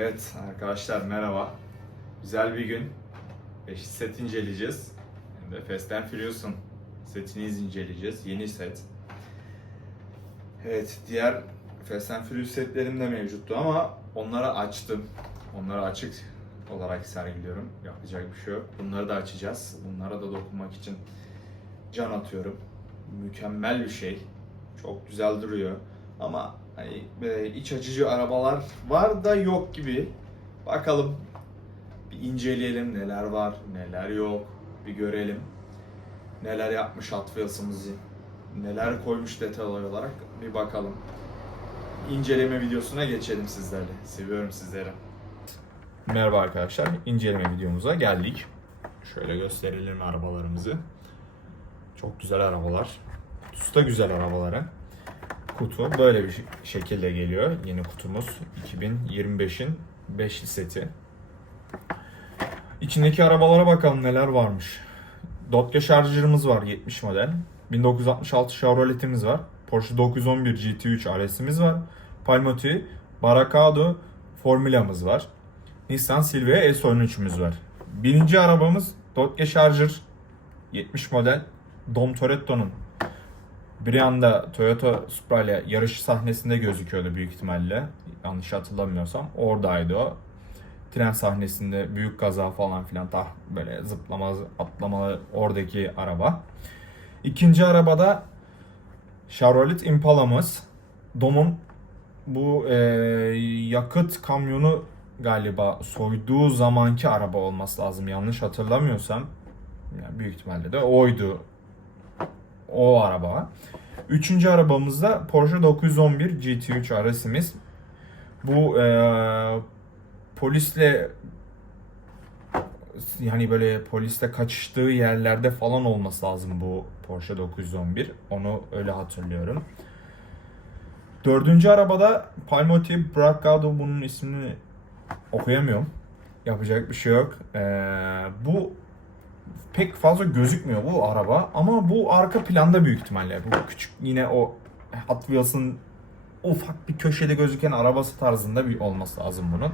Evet arkadaşlar merhaba. Güzel bir gün. 5 set inceleyeceğiz. Hem de Fast and Furious'un setini inceleyeceğiz. Yeni set. Evet diğer Fast and Furious setlerim de mevcuttu ama onları açtım. Onları açık olarak sergiliyorum. Yapacak bir şey yok. Bunları da açacağız. Bunlara da dokunmak için can atıyorum. Mükemmel bir şey. Çok güzel duruyor. Ama hani iç açıcı arabalar var da yok gibi. Bakalım bir inceleyelim neler var, neler yok. Bir görelim. Neler yapmış Hot Wheels'ımızı. Neler koymuş detay olarak bir bakalım. İnceleme videosuna geçelim sizlerle. Seviyorum sizleri. Merhaba arkadaşlar. İnceleme videomuza geldik. Şöyle gösterelim arabalarımızı. Çok güzel arabalar. Da güzel arabaların. Kutu böyle bir şekilde geliyor. Yeni kutumuz 2025'in 5'li seti. İçindeki arabalara bakalım neler varmış. Dodge Charger'ımız var 70 model. 1966 Chevrolet'imiz var. Porsche 911 GT3 RS'imiz var. Palmoti, Baracado Formula'mız var. Nissan Silvia S13'ümüz var. Birinci arabamız Dodge Charger 70 model Dom Toretto'nun bir anda Toyota Supra ile yarış sahnesinde gözüküyordu büyük ihtimalle. Yanlış hatırlamıyorsam. Oradaydı o. Tren sahnesinde büyük kaza falan filan tah böyle zıplama atlamalı oradaki araba. İkinci arabada Chevrolet Impala'mız. Dom'un bu e, yakıt kamyonu galiba soyduğu zamanki araba olması lazım yanlış hatırlamıyorsam. Yani büyük ihtimalle de oydu o araba. Üçüncü arabamızda Porsche 911 GT3 RS'imiz. Bu e, polisle yani böyle polisle kaçıştığı yerlerde falan olması lazım bu Porsche 911. Onu öyle hatırlıyorum. Dördüncü arabada Palmoti Bracado bunun ismini okuyamıyorum. Yapacak bir şey yok. E, bu pek fazla gözükmüyor bu araba ama bu arka planda büyük ihtimalle. Bu küçük yine o Hot Wheels'ın ufak bir köşede gözüken arabası tarzında bir olması lazım bunun.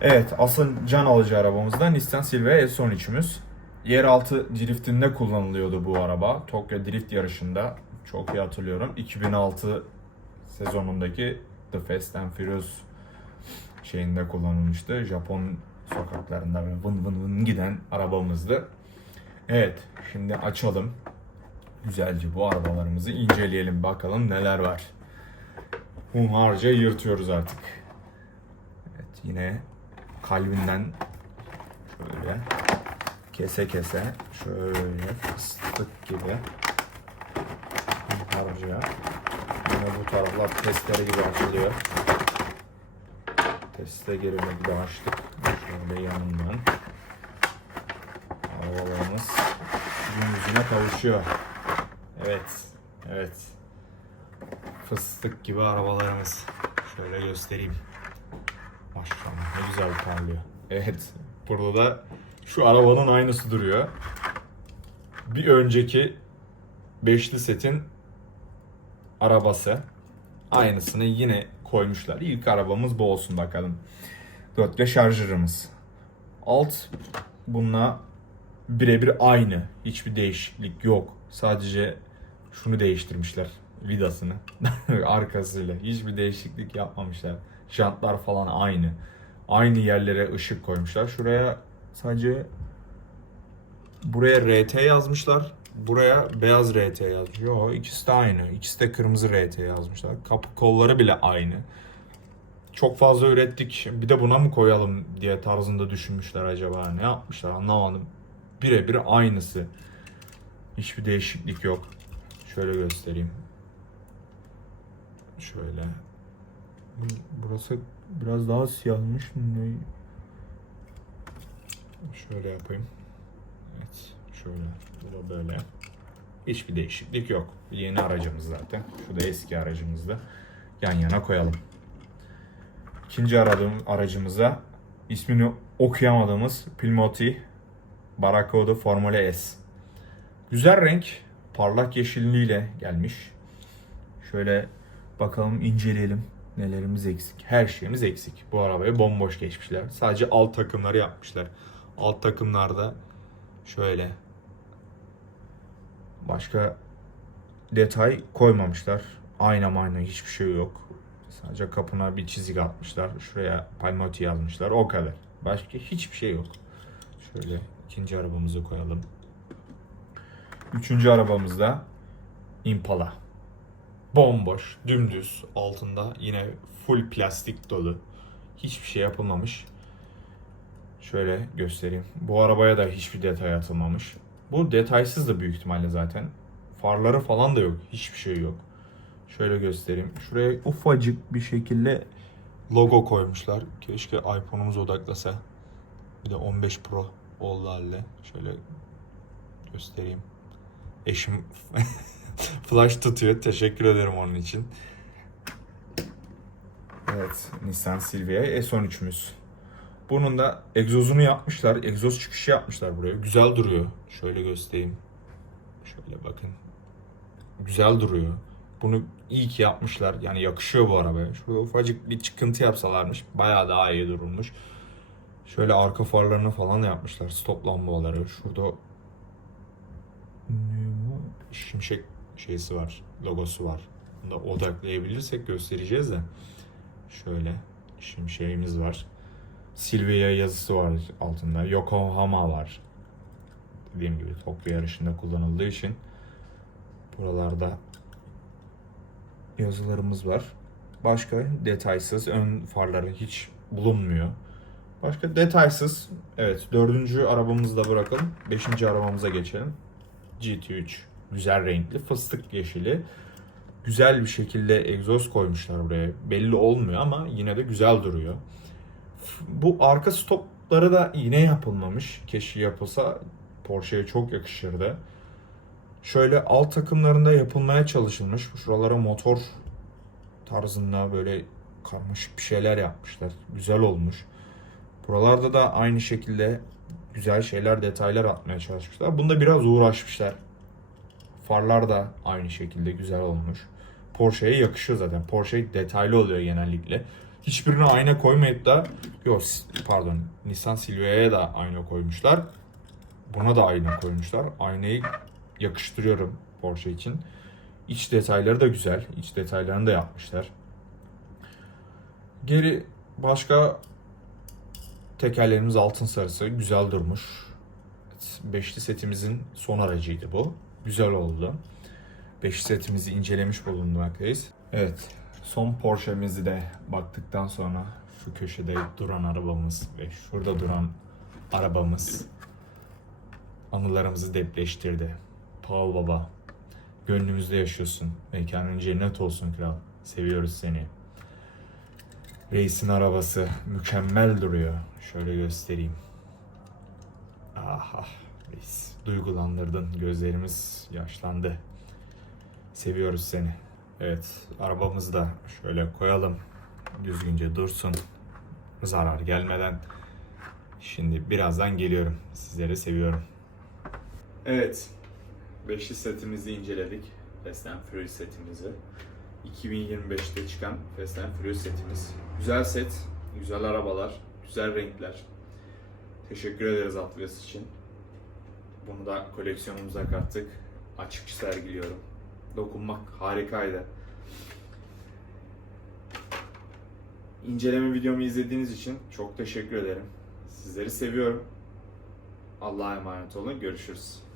Evet asıl can alıcı arabamız da Nissan Silvia S13'ümüz. Yeraltı driftinde kullanılıyordu bu araba. Tokyo Drift yarışında çok iyi hatırlıyorum. 2006 sezonundaki The Fast and Furious şeyinde kullanılmıştı. Japon sokaklarında böyle vın vın vın giden arabamızdı. Evet, şimdi açalım. Güzelce bu arabalarımızı inceleyelim bakalım neler var. Hunharca yırtıyoruz artık. Evet, yine kalbinden şöyle kese kese şöyle fıstık gibi hunharca. Yine bu taraflar testere gibi açılıyor. Teste girmek de açtık. Şöyle yanından. Arabalarımız gün yüzüne kavuşuyor. Evet. Evet. Fıstık gibi arabalarımız. Şöyle göstereyim. Maşallah ne güzel parlıyor. Evet. Burada da şu arabanın aynısı duruyor. Bir önceki beşli setin arabası. Aynısını yine koymuşlar. İlk arabamız bu olsun bakalım. Dörtlü şarjörümüz. Alt bununla birebir aynı. Hiçbir değişiklik yok. Sadece şunu değiştirmişler. Vidasını. Arkasıyla. Hiçbir değişiklik yapmamışlar. Jantlar falan aynı. Aynı yerlere ışık koymuşlar. Şuraya sadece buraya RT yazmışlar. Buraya beyaz RT yazmış. Yo ikisi de aynı. İkisi de kırmızı RT yazmışlar. Kapı kolları bile aynı. Çok fazla ürettik. Bir de buna mı koyalım diye tarzında düşünmüşler acaba. Ne yapmışlar anlamadım. Birebir aynısı. Hiçbir değişiklik yok. Şöyle göstereyim. Şöyle. Burası biraz daha siyahmış. Şöyle yapayım. Evet. Şöyle. Bu da böyle. Hiçbir değişiklik yok. Yeni aracımız zaten. Şu da eski aracımızda. Yan yana koyalım. İkinci aradığım aracımıza ismini okuyamadığımız Pilmoti Barracuda Formula S. Güzel renk. Parlak yeşilliğiyle gelmiş. Şöyle bakalım inceleyelim. Nelerimiz eksik? Her şeyimiz eksik. Bu arabaya bomboş geçmişler. Sadece alt takımları yapmışlar. Alt takımlarda şöyle başka detay koymamışlar. Ayna mayna hiçbir şey yok. Sadece kapına bir çizik atmışlar. Şuraya Palmotti yazmışlar. O kadar. Başka hiçbir şey yok. Şöyle ikinci arabamızı koyalım. Üçüncü arabamızda Impala. Bomboş, dümdüz, altında yine full plastik dolu. Hiçbir şey yapılmamış. Şöyle göstereyim. Bu arabaya da hiçbir detay atılmamış. Bu detaysız da büyük ihtimalle zaten. Farları falan da yok. Hiçbir şey yok. Şöyle göstereyim. Şuraya ufacık bir şekilde logo koymuşlar. Keşke iPhone'umuz odaklasa. Bir de 15 Pro oldu halde. Şöyle göstereyim. Eşim flash tutuyor. Teşekkür ederim onun için. Evet, Nissan Silvia S13'ümüz. Bunun da egzozunu yapmışlar. Egzoz çıkışı yapmışlar buraya. Güzel duruyor. Şöyle göstereyim. Şöyle bakın. Güzel duruyor. Bunu iyi ki yapmışlar. Yani yakışıyor bu arabaya. Şurada ufacık bir çıkıntı yapsalarmış. Bayağı daha iyi durulmuş. Şöyle arka farlarını falan yapmışlar. Stop lambaları. Şurada? Şimşek şeysi var. Logosu var. Bunu da odaklayabilirsek göstereceğiz de. Şöyle şimşeğimiz var. Silvia yazısı var altında. Yokohama var. Dediğim gibi Tokyo yarışında kullanıldığı için buralarda yazılarımız var. Başka detaysız ön farları hiç bulunmuyor. Başka detaysız. Evet dördüncü arabamızı da bırakalım. Beşinci arabamıza geçelim. GT3. Güzel renkli fıstık yeşili. Güzel bir şekilde egzoz koymuşlar buraya. Belli olmuyor ama yine de güzel duruyor. Bu arka stopları da yine yapılmamış. Keşke yapılsa Porsche'ye çok yakışırdı. Şöyle alt takımlarında yapılmaya çalışılmış. Şuralara motor tarzında böyle karmaşık bir şeyler yapmışlar. Güzel olmuş. Buralarda da aynı şekilde güzel şeyler, detaylar atmaya çalışmışlar. Bunda biraz uğraşmışlar. Farlar da aynı şekilde güzel olmuş. Porsche'ye yakışıyor zaten. Porsche detaylı oluyor genellikle. Hiçbirine ayna koymayıp da yok pardon Nissan Silvia'ya da ayna koymuşlar. Buna da ayna koymuşlar. Aynayı yakıştırıyorum Porsche için. İç detayları da güzel. İç detaylarını da yapmışlar. Geri başka tekerlerimiz altın sarısı. Güzel durmuş. Beşli setimizin son aracıydı bu. Güzel oldu. Beşli setimizi incelemiş bulunmaktayız. Evet. Son Porsche'mizi de baktıktan sonra şu köşede duran arabamız ve şurada duran arabamız anılarımızı depreştirdi. Paul Baba, gönlümüzde yaşıyorsun. Mekanın cennet olsun kral. Seviyoruz seni. Reisin arabası mükemmel duruyor. Şöyle göstereyim. Ah ah reis. Duygulandırdın. Gözlerimiz yaşlandı. Seviyoruz seni. Evet arabamızı da şöyle koyalım. Düzgünce dursun. Zarar gelmeden. Şimdi birazdan geliyorum. Sizleri seviyorum. Evet. Beşli setimizi inceledik. Fast and Furious setimizi. 2025'te çıkan Fast and Furious setimiz. Güzel set, güzel arabalar, güzel renkler. Teşekkür ederiz Atlas için. Bunu da koleksiyonumuza kattık. Açık sergiliyorum. Dokunmak harikaydı. İnceleme videomu izlediğiniz için çok teşekkür ederim. Sizleri seviyorum. Allah'a emanet olun. Görüşürüz.